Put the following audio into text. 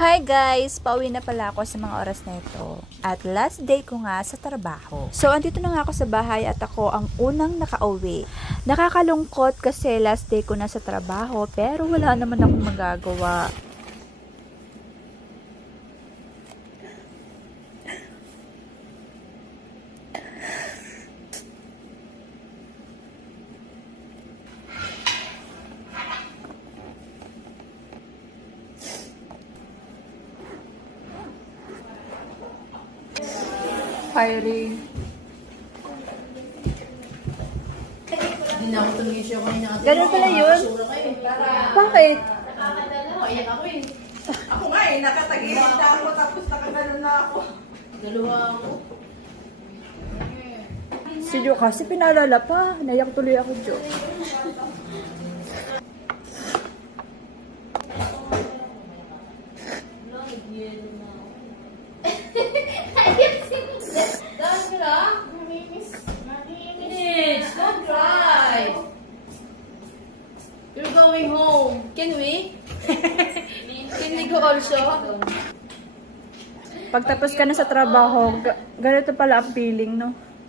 Hi guys! Pauwi na pala ako sa mga oras na ito. At last day ko nga sa trabaho. So, andito na nga ako sa bahay at ako ang unang nakauwi. Nakakalungkot kasi last day ko na sa trabaho pero wala naman akong magagawa. Hiring. Hindi na ako tumisyo kanina. Ganun pala yun? Bakit? Payak ako eh. Ako nga eh, nakatagilid na ako tapos nakaganon na ako. Dalawa ako. Si Jo kasi pinalala pa. Nayak tuloy ako, Jo. Don't cry. You're going home. Can we? Can we go also? Pagtapos ka na sa trabaho, ganito pala ang feeling, no?